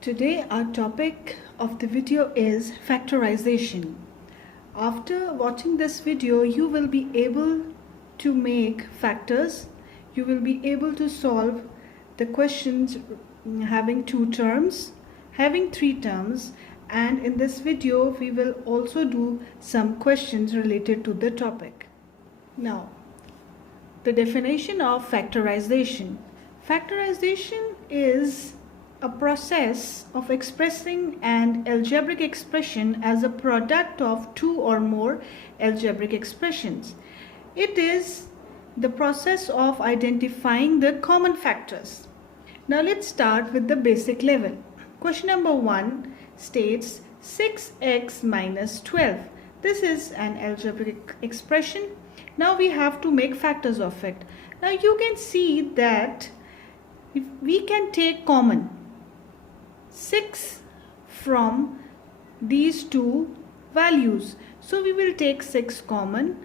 Today our topic of the video is factorization. After watching this video, you will be able to make factors. You will be able to solve the questions having two terms, having three terms, and in this video we will also do some questions related to the topic. Now, the definition of factorization. Factorization is a process of expressing an algebraic expression as a product of two or more algebraic expressions. It is the process of identifying the common factors. Now let's start with the basic level. Question number 1 states 6x minus 12. This is an algebraic expression. Now we have to make factors of it. Now you can see that if we can take common 6 from these two values. So we will take 6 common,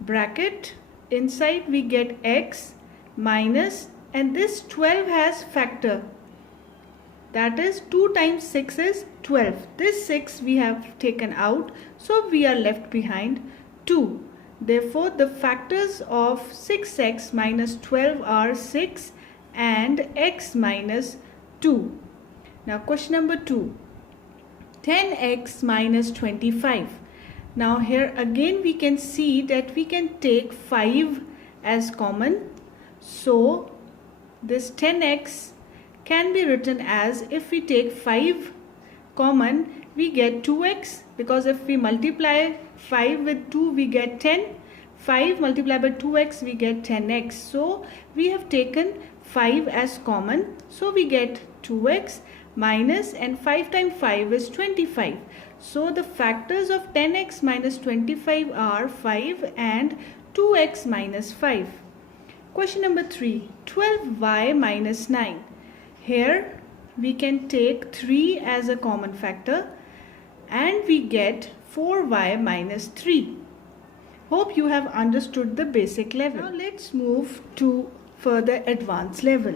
bracket, inside we get x minus, and this 12 has factor. That is 2 times 6 is 12. This 6 we have taken out, so we are left behind 2. Therefore, the factors of 6x minus 12 are 6 and x minus 2. Now question number 2, 10x minus 25. Now here again we can see that we can take 5 as common. So this 10x can be written as, if we take 5 common, we get 2x, because if we multiply 5 with 2 we get 10. 5 multiplied by 2x we get 10x. So we have taken 5 as common, so we get 2x minus, and 5 times 5 is 25. So the factors of 10x minus 25 are 5 and 2x minus 5. Question number 3, 12y minus 9. Here we can take 3 as a common factor and we get 4y minus 3. Hope you have understood the basic level. Now let's move to further advanced level.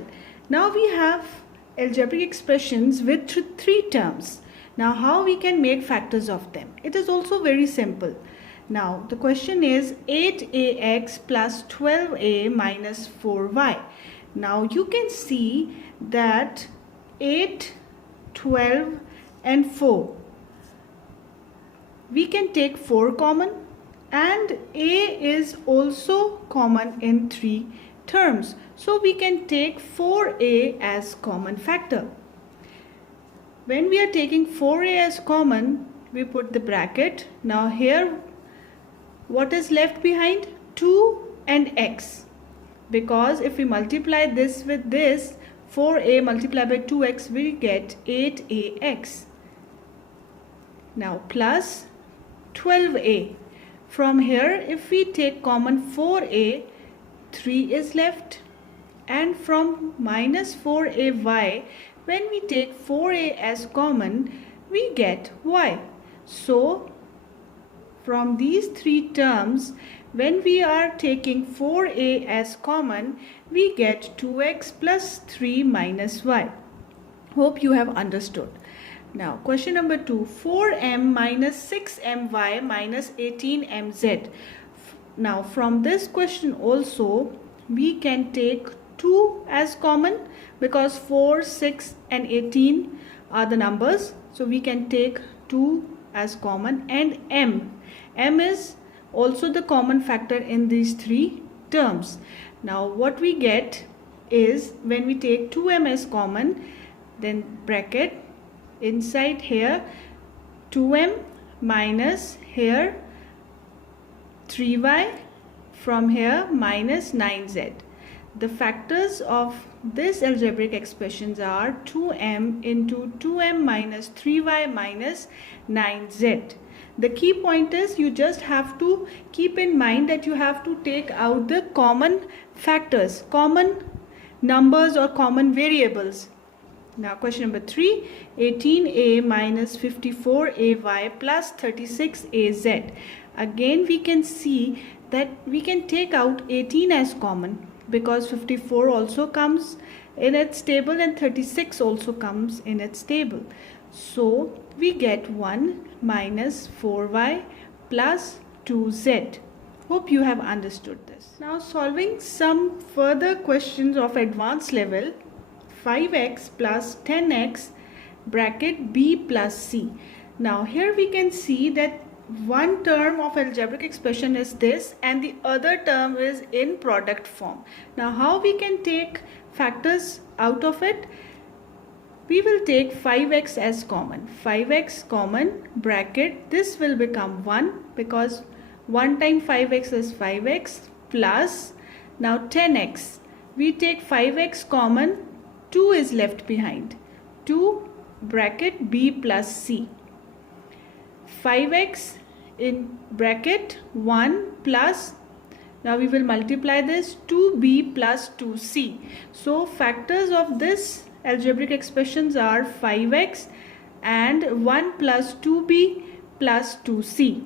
Now we have algebraic expressions with three terms. Now how we can make factors of them? It is also very simple. Now the question is 8ax plus 12a minus 4y. Now you can see that 8, 12 and 4. We can take 4 common, and a is also common in 3 terms. So we can take 4a as common factor. When we are taking 4a as common, we put the bracket. Now here what is left behind? 2 and x. Because if we multiply this with this, 4a multiplied by 2x, we get 8ax. Now plus 12a. From here, if we take common 4a, 3 is left, and from minus 4ay, when we take 4a as common, we get y. So from these three terms, when we are taking 4a as common, we get 2x plus 3 minus y. Hope you have understood. Now question number 2, 4m minus 6my minus 18mz. Now from this question also we can take 2 as common, because 4, 6 and 18 are the numbers. So we can take 2 as common, and m is also the common factor in these three terms. Now what we get is, when we take 2m as common, then bracket, inside here 2m minus here 3y, from here minus 9z. The factors of this algebraic expressions are 2m into 2m minus 3y minus 9z. The key point is, you just have to keep in mind that you have to take out the common factors, common numbers or common variables. Now question number 3, 18a minus 54ay plus 36az. Again we can see that we can take out 18 as common, because 54 also comes in its table and 36 also comes in its table. So we get 1 minus 4y plus 2z. Hope you have understood this. Now solving some further questions of advanced level. 5x plus 10x bracket b plus c. Now here we can see that one term of algebraic expression is this and the other term is in product form. Now how we can take factors out of it? We will take 5x as common. 5x common bracket, this will become 1 because 1 times 5x is 5x plus now 10x. We take 5x common, 2 is left behind. 2 bracket b plus c. 5x in bracket 1 plus, now we will multiply this, 2b plus 2c. So factors of this algebraic expressions are 5x and 1 plus 2b plus 2c.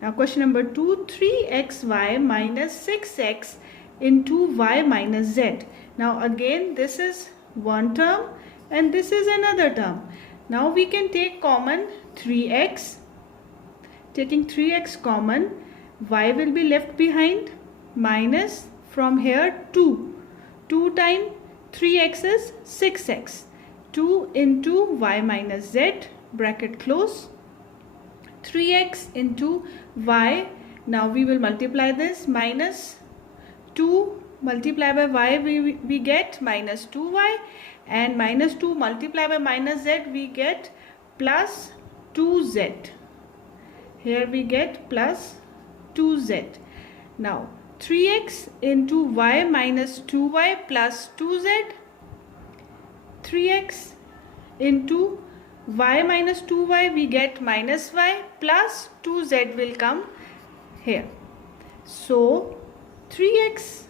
Now question number 2, 3xy minus 6x into y minus z. Now again this is one term and this is another term. Now we can take common 3x. Taking 3x common, y will be left behind minus from here 2. 2 times 3x is 6x. 2 into y minus z bracket close. 3x into y. Now we will multiply this, minus 2 multiplied by y we get minus 2y, and minus 2 multiplied by minus z we get plus 2z. Here we get plus 2z. Now 3x into y minus 2y plus 2z. 3x into y minus 2y we get minus y plus 2z will come here. So 3x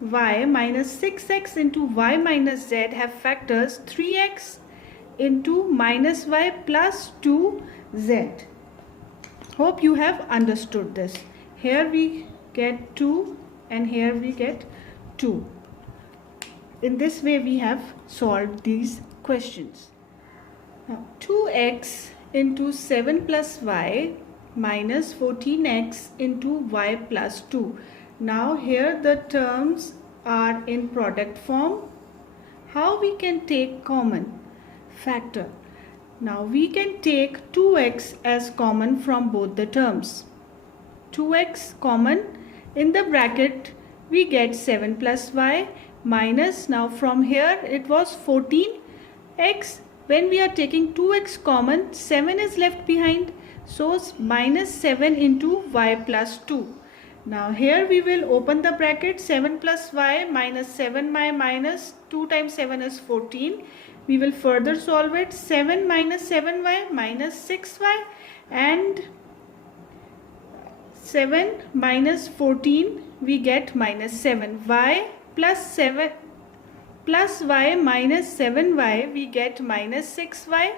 y minus 6x into y minus z have factors 3x into minus y plus 2z. Hope you have understood this. Here we get 2 and here we get 2. In this way we have solved these questions. Now 2x into 7 plus y minus 14x into y plus 2. Now here the terms are in product form. How we can take common factor? Now we can take 2x as common from both the terms. 2x common, in the bracket we get 7 plus y minus, now from here it was 14x. When we are taking 2x common, 7 is left behind, so minus 7 into y plus 2. Now here we will open the bracket, 7 plus y minus 7y minus 2 times 7 is 14. We will further solve it, 7 minus 7y minus 6y, and 7 minus 14 we get minus 7. Y plus 7 plus y minus 7y we get minus 6y,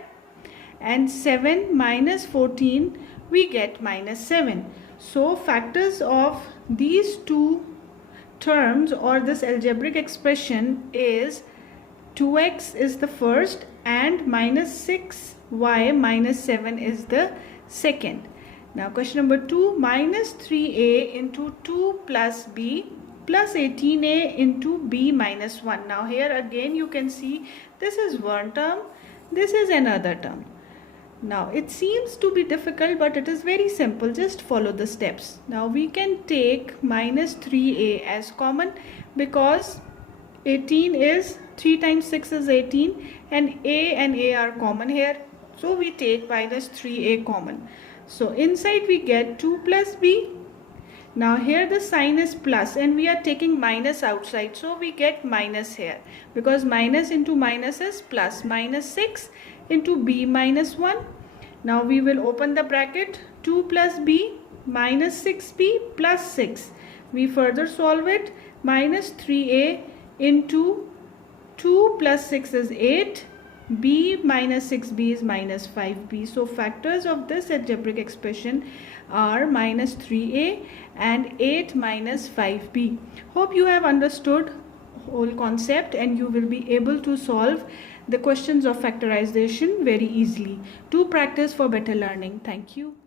and 7 minus 14 we get minus 7. So factors of these two terms or this algebraic expression is 2x is the first and minus 6y minus 7 is the second. Now question number 2, minus 3a into 2 plus b plus 18a into b minus 1. Now here again you can see this is one term, this is another term. Now it seems to be difficult, but it is very simple. Just follow the steps. Now we can take minus 3a as common because 18 is 3 times 6 is 18 and a are common here. So we take minus 3a common. So inside we get 2 plus b. Now here the sign is plus and we are taking minus outside. So we get minus here because minus into minus is plus, minus 6 into b minus 1. Now we will open the bracket, 2 plus b minus 6b plus 6. We further solve it, minus 3a into 2 plus 6 is 8. B minus 6b is minus 5b. So factors of this algebraic expression are minus 3a and 8 minus 5b. Hope you have understood. whole concept, and you will be able to solve the questions of factorization very easily. Do practice for better learning. Thank you.